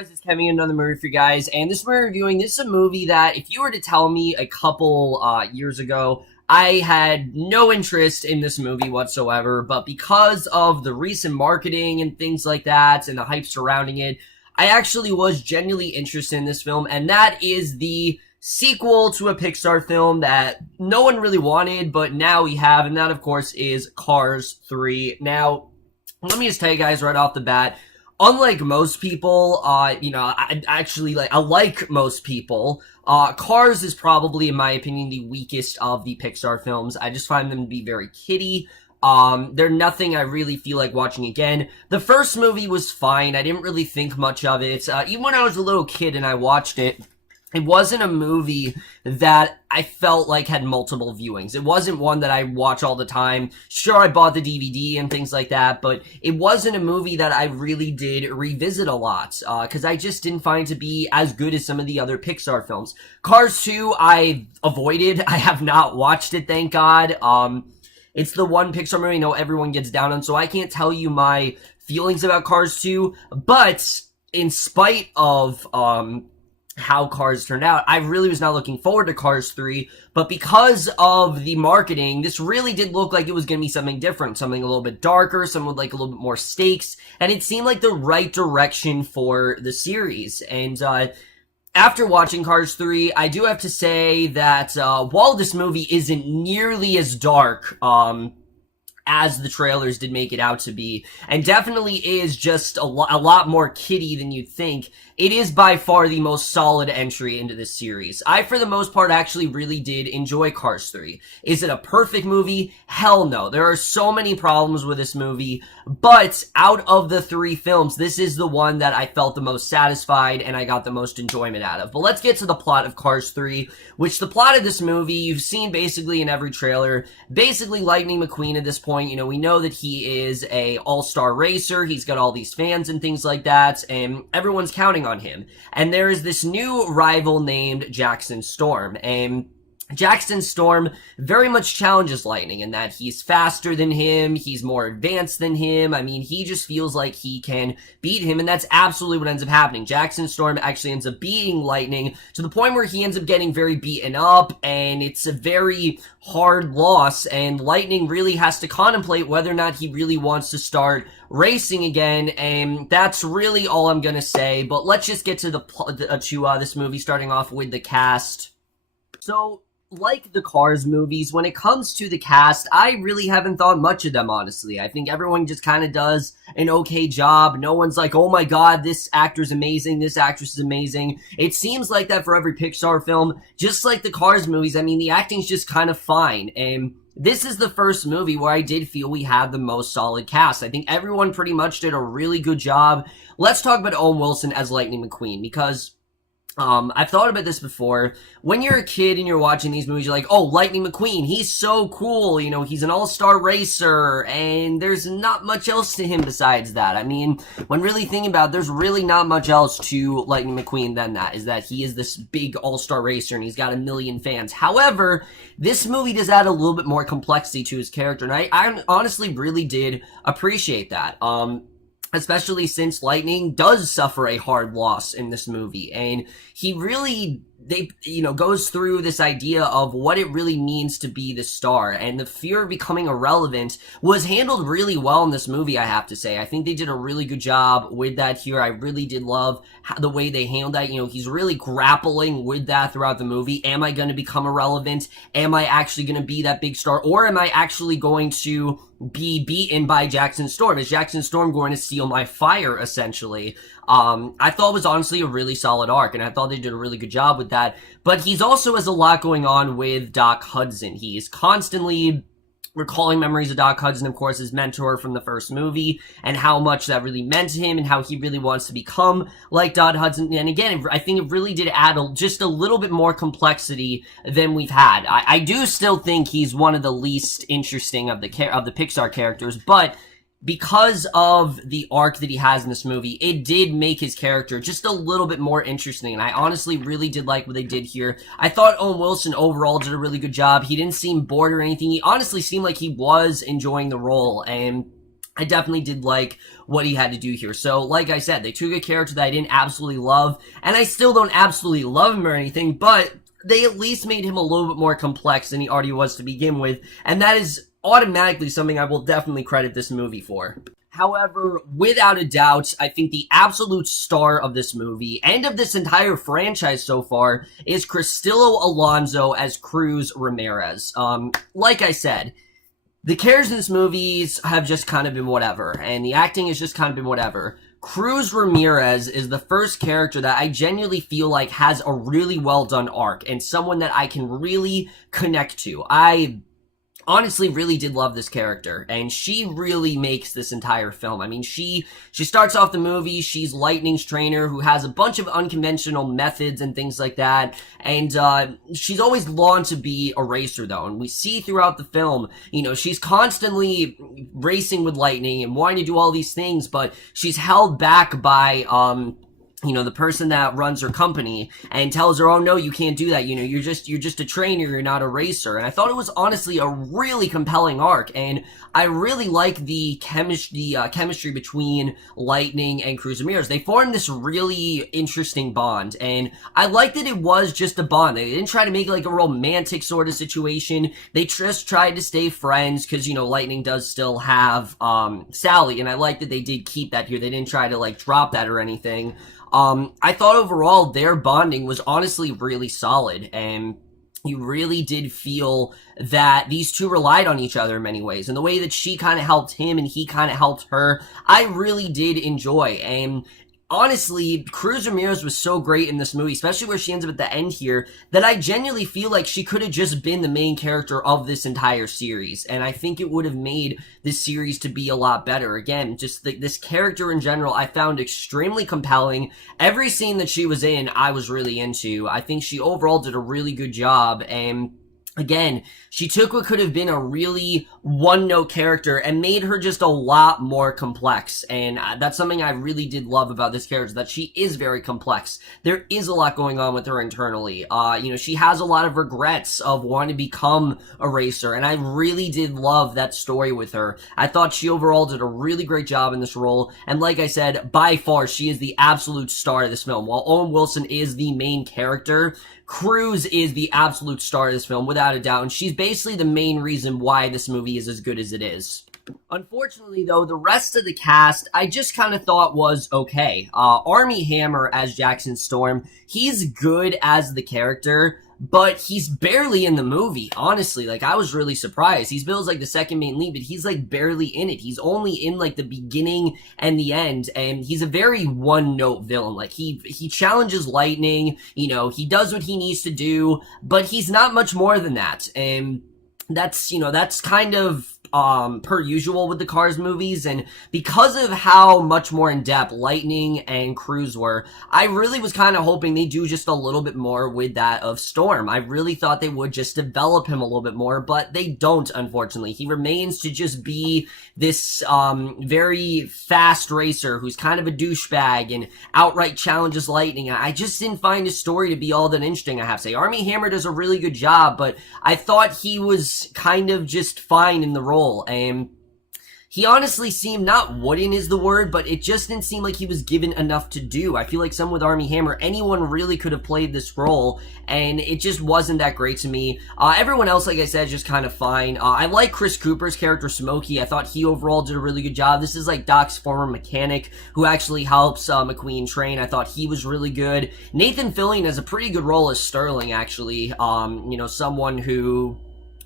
guys? It's Kevin, another movie for you guys, and this we're reviewing. This is a movie that, if you were to tell me a couple years ago, I had no interest in this movie whatsoever, but because of the recent marketing and things like that, and the hype surrounding it, I actually was genuinely interested in this film, and that is the sequel to a Pixar film that no one really wanted, but now we have, and that, of course, is Cars 3. Now, let me just tell you guys right off the bat, unlike most people, I like most people. Cars is probably, in my opinion, the weakest of the Pixar films. I just find them to be very kiddie. They're nothing I really feel like watching again. The first movie was fine. I didn't really think much of it. Even when I was a little kid and I watched it, it wasn't a movie that I felt like had multiple viewings. It wasn't one that I watch all the time. Sure, I bought the DVD and things like that, but it wasn't a movie that I really did revisit a lot, because I just didn't find it to be as good as some of the other Pixar films. Cars 2, I avoided. I have not watched it, thank God. It's the one Pixar movie I know everyone gets down on, so I can't tell you my feelings about Cars 2, but in spite of, how Cars turned out, I really was not looking forward to Cars 3, but because of the marketing, this really did look like it was going to be something different, something a little bit darker, something with like a little bit more stakes, and it seemed like the right direction for the series. And after watching Cars 3, I do have to say that while this movie isn't nearly as dark, as the trailers did make it out to be, and definitely is just a lot more kiddie than you'd think, it is by far the most solid entry into this series. I, for the most part, actually really did enjoy Cars 3. Is it a perfect movie? Hell no. There are so many problems with this movie, but out of the three films, this is the one that I felt the most satisfied and I got the most enjoyment out of. But let's get to the plot of Cars 3, which the plot of this movie, you've seen basically in every trailer. Basically, Lightning McQueen at this point, we know that he is a all-star racer, he's got all these fans and things like that, and everyone's counting on him. And there is this new rival named Jackson Storm, and Jackson Storm very much challenges Lightning in that he's faster than him, he's more advanced than him. I mean, he just feels like he can beat him, and that's absolutely what ends up happening. Jackson Storm actually ends up beating Lightning to the point where he ends up getting very beaten up, and it's a very hard loss, and Lightning really has to contemplate whether or not he really wants to start racing again, and that's really all I'm gonna say. But let's just get to this movie, starting off with the cast. So, like the Cars movies, when it comes to the cast, I really haven't thought much of them, honestly. I think everyone just kind of does an okay job. No one's like, oh my god, this actor's amazing, this actress is amazing. It seems like that for every Pixar film, just like the Cars movies. I mean, the acting's just kind of fine, and this is the first movie where I did feel we had the most solid cast. I think everyone pretty much did a really good job. Let's talk about Owen Wilson as Lightning McQueen, because I've thought about this before. When you're a kid and you're watching these movies, you're like, oh, Lightning McQueen, he's so cool, he's an all-star racer, and there's not much else to him besides that. I mean, when really thinking about it, there's really not much else to Lightning McQueen than that, is that he is this big all-star racer, and he's got 1 million fans. However, this movie does add a little bit more complexity to his character, and I honestly really did appreciate that. Especially since Lightning does suffer a hard loss in this movie, and he really, goes through this idea of what it really means to be the star, and the fear of becoming irrelevant was handled really well in this movie, I have to say. I think they did a really good job with that here. I really did love the way they handled that. He's really grappling with that throughout the movie. Am I going to become irrelevant? Am I actually going to be that big star? Or am I actually going to be beaten by Jackson Storm? Is Jackson Storm going to steal my fire, essentially? I thought it was honestly a really solid arc, and I thought they did a really good job with that. But he's also has a lot going on with Doc Hudson. He's constantly recalling memories of Doc Hudson, of course, his mentor from the first movie, and how much that really meant to him, and how he really wants to become like Doc Hudson. And again, I think it really did add just a little bit more complexity than we've had. I do still think he's one of the least interesting of the Pixar characters, but because of the arc that he has in this movie, it did make his character just a little bit more interesting, and I honestly really did like what they did here. I thought Owen Wilson overall did a really good job. He didn't seem bored or anything. He honestly seemed like he was enjoying the role, and I definitely did like what he had to do here. So, like I said, they took a character that I didn't absolutely love, and I still don't absolutely love him or anything, but they at least made him a little bit more complex than he already was to begin with, and that is automatically something I will definitely credit this movie for. However, without a doubt, I think the absolute star of this movie, and of this entire franchise so far, is Cristela Alonzo as Cruz Ramirez. Like I said, the characters in this movies have just kind of been whatever, and the acting has just kind of been whatever. Cruz Ramirez is the first character that I genuinely feel like has a really well done arc, and someone that I can really connect to. I honestly really did love this character, and she really makes this entire film. I mean, she starts off the movie, she's Lightning's trainer who has a bunch of unconventional methods and things like that, and she's always longed to be a racer though, and we see throughout the film, you know, she's constantly racing with Lightning and wanting to do all these things, but she's held back by you know, the person that runs her company and tells her, oh no, you can't do that. You know, you're just a trainer, you're not a racer. And I thought it was honestly a really compelling arc. And I really like the chemistry between Lightning and Cruz Ramirez. They formed this really interesting bond. And I liked that it was just a bond. They didn't try to make it like a romantic sort of situation. They just tried to stay friends because, you know, Lightning does still have, Sally. And I like that they did keep that here. They didn't try to like drop that or anything. I thought overall their bonding was honestly really solid, and you really did feel that these two relied on each other in many ways, and the way that she kind of helped him and he kind of helped her, I really did enjoy. And honestly, Cruz Ramirez was so great in this movie, especially where she ends up at the end here, that I genuinely feel like she could have just been the main character of this entire series, and I think it would have made this series to be a lot better. Again, just this character in general, I found extremely compelling. Every scene that she was in, I was really into. I think she overall did a really good job, and again, she took what could have been a really one-note character and made her just a lot more complex, and that's something I really did love about this character, that she is very complex. There is a lot going on with her internally. You know, she has a lot of regrets of wanting to become a racer, and I really did love that story with her. I thought she overall did a really great job in this role, and like I said, by far, she is the absolute star of this film. While Owen Wilson is the main character, Cruz is the absolute star of this film, without a doubt, and she's basically the main reason why this movie is as good as it is. Unfortunately, though, the rest of the cast, I just kind of thought was okay. Armie Hammer as Jackson Storm, he's good as the character, but he's barely in the movie, honestly. Like, I was really surprised. He's billed as, like, the second main lead, but he's, like, barely in it. He's only in, like, the beginning and the end, and he's a very one-note villain. Like, he challenges Lightning, you know, he does what he needs to do, but he's not much more than that, and that's, you know, that's kind of per usual with the Cars movies, and because of how much more in-depth Lightning and Cruz were, I really was kind of hoping they do just a little bit more with that of Storm. I really thought they would just develop him a little bit more, but they don't, unfortunately. He remains to just be this very fast racer who's kind of a douchebag and outright challenges Lightning. I just didn't find his story to be all that interesting, I have to say. Armie Hammer does a really good job, but I thought he was kind of just fine in the role. And he honestly seemed, not wooden is the word, but it just didn't seem like he was given enough to do. I feel like someone with Armie Hammer, anyone really could have played this role, and it just wasn't that great to me. Everyone else, like I said, is just kind of fine. I like Chris Cooper's character, Smokey. I thought he overall did a really good job. This is like Doc's former mechanic who actually helps McQueen train. I thought he was really good. Nathan Fillion has a pretty good role as Sterling, actually. You know, someone who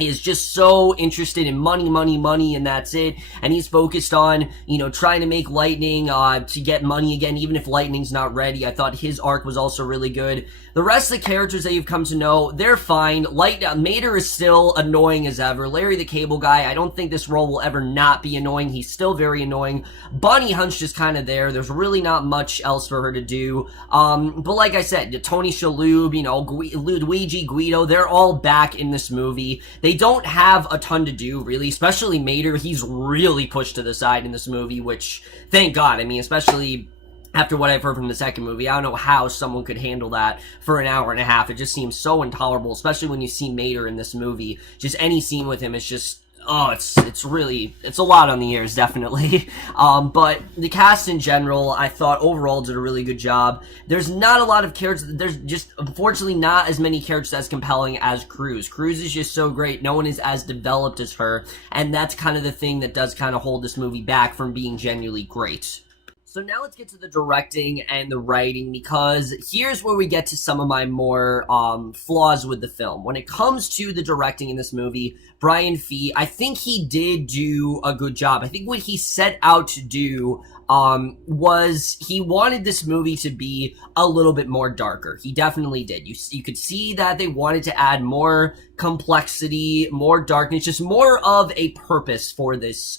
is just so interested in money, and that's it. And he's focused on, you know, trying to make Lightning, to get money again, even if Lightning's not ready. I thought his arc was also really good. The rest of the characters that you've come to know, they're fine. Mater is still annoying as ever. Larry the Cable Guy, I don't think this role will ever not be annoying. He's still very annoying. Bonnie Hunt's just kind of there. There's really not much else for her to do. But like I said, Tony Shalhoub, you know, Luigi, Guido, they're all back in this movie. They don't have a ton to do, really, especially Mater. He's really pushed to the side in this movie, which, thank God. I mean, especially after what I've heard from the second movie, I don't know how someone could handle that for an hour and a half. It just seems so intolerable, especially when you see Mater in this movie. Just any scene with him is just Oh, it's a lot on the ears, definitely. But the cast in general, I thought overall did a really good job. There's not a lot of characters. There's just unfortunately not as many characters as compelling as Cruz. Cruz is just so great. No one is as developed as her, and that's kind of the thing that does kind of hold this movie back from being genuinely great. So now let's get to the directing and the writing, because here's where we get to some of my more flaws with the film. When it comes to the directing in this movie, Brian Fee, I think he did do a good job. I think what he set out to do was he wanted this movie to be a little bit more darker. He definitely did. You could see that they wanted to add more complexity, more darkness, just more of a purpose for this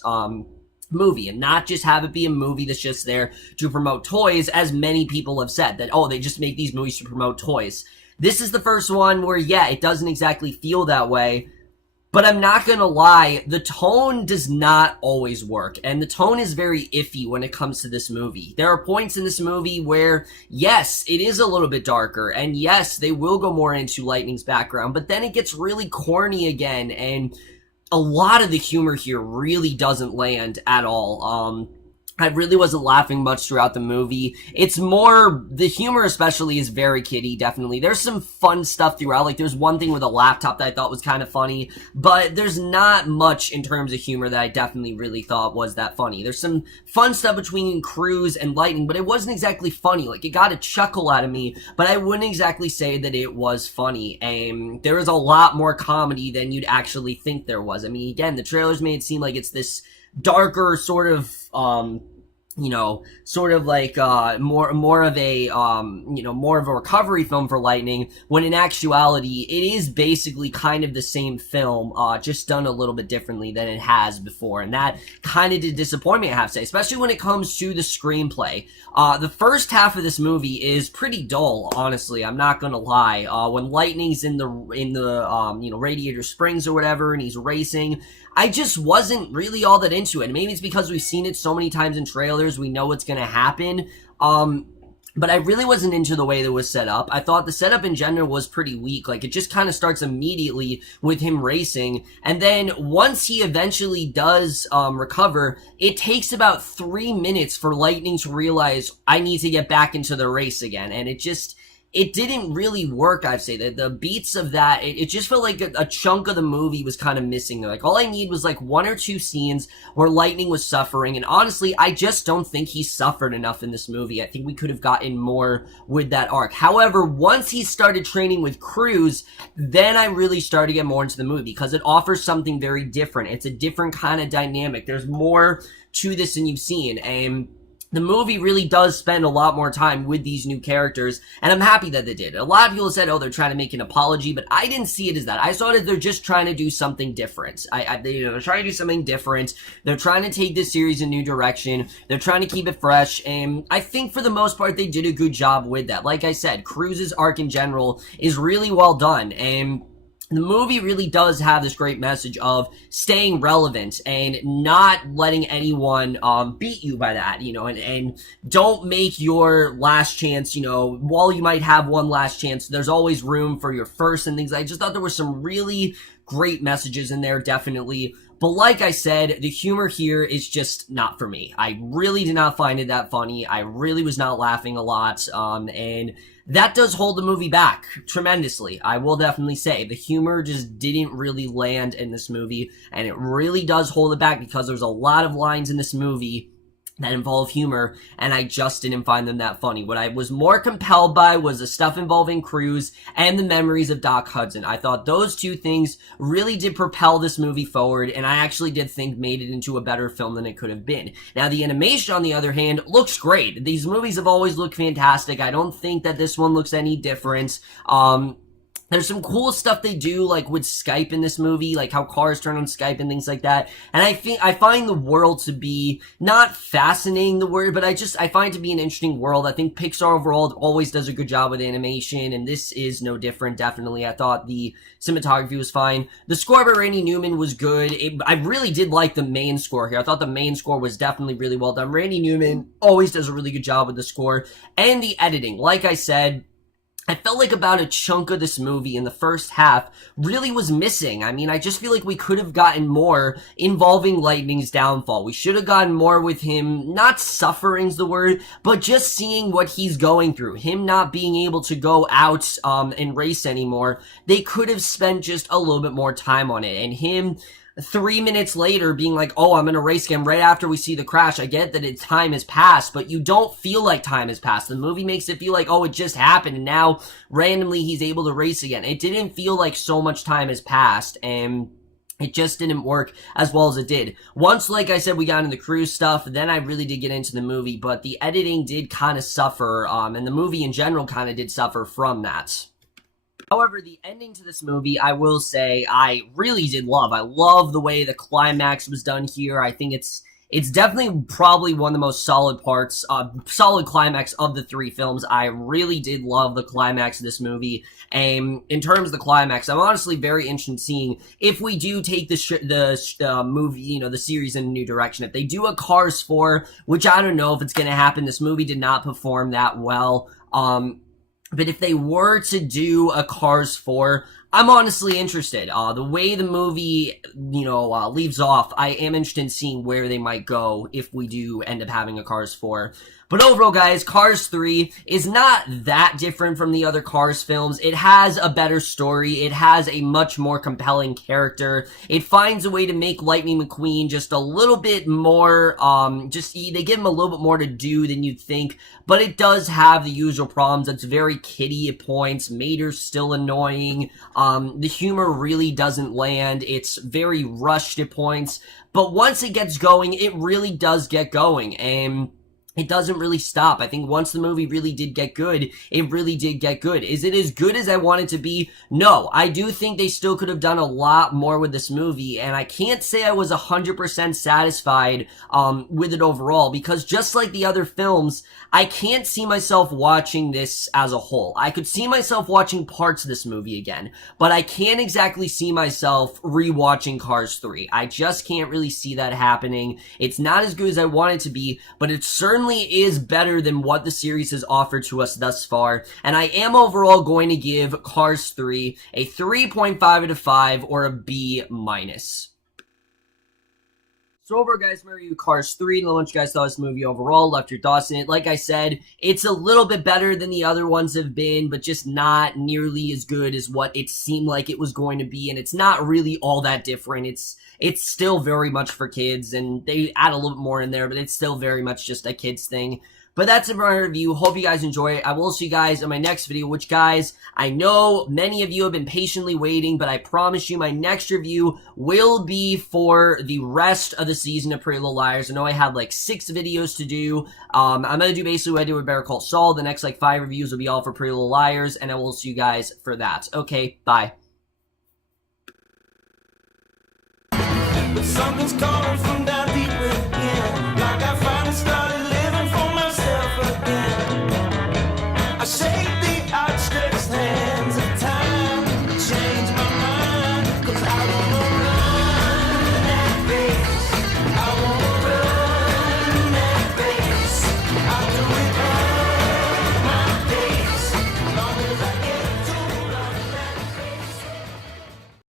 movie, and not just have it be a movie that's just there to promote toys, as many people have said that, oh, they just make these movies to promote toys. This is the first one where, yeah, it doesn't exactly feel that way, but I'm not gonna lie, the tone does not always work, and the tone is very iffy when it comes to this movie. There are points in this movie where, yes, it is a little bit darker, and yes, they will go more into Lightning's background, but then it gets really corny again, and a lot of the humor here really doesn't land at all. I really wasn't laughing much throughout the movie. It's more, the humor especially is very kiddie, definitely. There's some fun stuff throughout, like there's one thing with a laptop that I thought was kind of funny, but there's not much in terms of humor that I definitely really thought was that funny. There's some fun stuff between Cruz and Lightning, but it wasn't exactly funny. Like, it got a chuckle out of me, but I wouldn't exactly say that it was funny. There was a lot more comedy than you'd actually think there was. I mean, again, the trailers made it seem like it's this darker sort of, sort of like, more of a, more of a recovery film for Lightning, when in actuality, it is basically kind of the same film, just done a little bit differently than it has before, and that kind of did disappoint me, I have to say, especially when it comes to the screenplay. The first half of this movie is pretty dull, honestly, I'm not gonna lie. When Lightning's in the Radiator Springs or whatever, and he's racing, I just wasn't really all that into it. Maybe it's because we've seen it so many times in trailers, we know what's gonna happen. But I really wasn't into the way that was set up. I thought the setup in general was pretty weak. Like, it just kind of starts immediately with him racing. And then once he eventually does recover, it takes about 3 minutes for Lightning to realize, I need to get back into the race again. And it didn't really work, I'd say. The beats of that, it just felt like a chunk of the movie was kind of missing. Like, all I need was like 1 or 2 scenes where Lightning was suffering, and honestly, I just don't think he suffered enough in this movie. I think we could have gotten more with that arc. However, once he started training with Cruz, then I really started to get more into the movie, because it offers something very different. It's a different kind of dynamic. There's more to this than you've seen, and the movie really does spend a lot more time with these new characters, and I'm happy that they did. A lot of people said, oh, they're trying to make an apology, but I didn't see it as that. I saw it as they're just trying to do something different. They're trying to do something different. They're trying to take this series in a new direction. They're trying to keep it fresh, and I think for the most part, they did a good job with that. Like I said, Cruz's arc in general is really well done, and the movie really does have this great message of staying relevant and not letting anyone beat you by that, and don't make your last chance, while you might have one last chance, there's always room for your first and things. I just thought there were some really great messages in there, definitely. But like I said, the humor here is just not for me. I really did not find it that funny. I really was not laughing a lot, and that does hold the movie back tremendously, I will definitely say. The humor just didn't really land in this movie, and it really does hold it back, because there's a lot of lines in this movie that involve humor, and I just didn't find them that funny. What I was more compelled by was the stuff involving Cruz and the memories of Doc Hudson. I thought those two things really did propel this movie forward, and I actually did think made it into a better film than it could have been. Now, the animation, on the other hand, looks great. These movies have always looked fantastic. I don't think that this one looks any different. There's some cool stuff they do, like with Skype in this movie, like how cars turn on Skype and things like that. And I find the world to be not fascinating, the word, but I find it to be an interesting world. I think Pixar overall always does a good job with animation, and this is no different, definitely. I thought the cinematography was fine. The score by Randy Newman was good. I really did like the main score here. I thought the main score was definitely really well done. Randy Newman always does a really good job with the score and the editing. Like I said, I felt like about a chunk of this movie in the first half really was missing. I mean, I just feel like we could have gotten more involving Lightning's downfall. We should have gotten more with him, not suffering's the word, but just seeing what he's going through. Him not being able to go out and race anymore. They could have spent just a little bit more time on it. And him 3 minutes later being like, oh, I'm gonna race again right after we see the crash. I get that time has passed, but you don't feel like time has passed. The movie makes it feel like, oh, it just happened, and now randomly he's able to race again. It didn't feel like so much time has passed, and it just didn't work as well as it did. Once, like I said, we got into the Cruz stuff, then I really did get into the movie, but the editing did kind of suffer, and the movie in general kind of did suffer from that. However, the ending to this movie, I will say, I really did love. I love the way the climax was done here. I think it's definitely probably one of the most solid parts, solid climax of the 3 films. I really did love the climax of this movie. And in terms of the climax, I'm honestly very interested in seeing if we do take the movie, you know, the series in a new direction. If they do a Cars 4, which I don't know if it's going to happen. This movie did not perform that well. But if they were to do a Cars 4, I'm honestly interested. The way the movie, you know, leaves off, I am interested in seeing where they might go if we do end up having a Cars 4. But overall, guys, Cars 3 is not that different from the other Cars films. It has a better story. It has a much more compelling character. It finds a way to make Lightning McQueen just a little bit more, they give him a little bit more to do than you'd think. But it does have the usual problems. It's very kiddie at points. Mater's still annoying. The humor really doesn't land. It's very rushed at points. But once it gets going, it really does get going. And it doesn't really stop. I think once the movie really did get good, it really did get good. Is it as good as I want it to be? No. I do think they still could have done a lot more with this movie, and I can't say I was 100% satisfied with it overall, because just like the other films, I can't see myself watching this as a whole. I could see myself watching parts of this movie again, but I can't exactly see myself rewatching Cars 3. I just can't really see that happening. It's not as good as I want it to be, but it certainly is better than what the series has offered to us thus far, and I am overall going to give Cars 3 a 3.5 out of 5 or a B-. So overall, guys, my review of Cars 3, and I'll let you guys thought of this movie overall, left your thoughts in it. Like I said, it's a little bit better than the other ones have been, but just not nearly as good as what it seemed like it was going to be, and it's not really all that different. It's still very much for kids, and they add a little bit more in there, but it's still very much just a kids thing. But that's it for my review. Hope you guys enjoy it. I will see you guys in my next video, which, guys, I know many of you have been patiently waiting, but I promise you my next review will be for the rest of the season of Pretty Little Liars. I know I have like 6 videos to do. I'm going to do basically what I did with Better Call Saul. The next like 5 reviews will be all for Pretty Little Liars, and I will see you guys for that. Okay, bye. Something's coming from down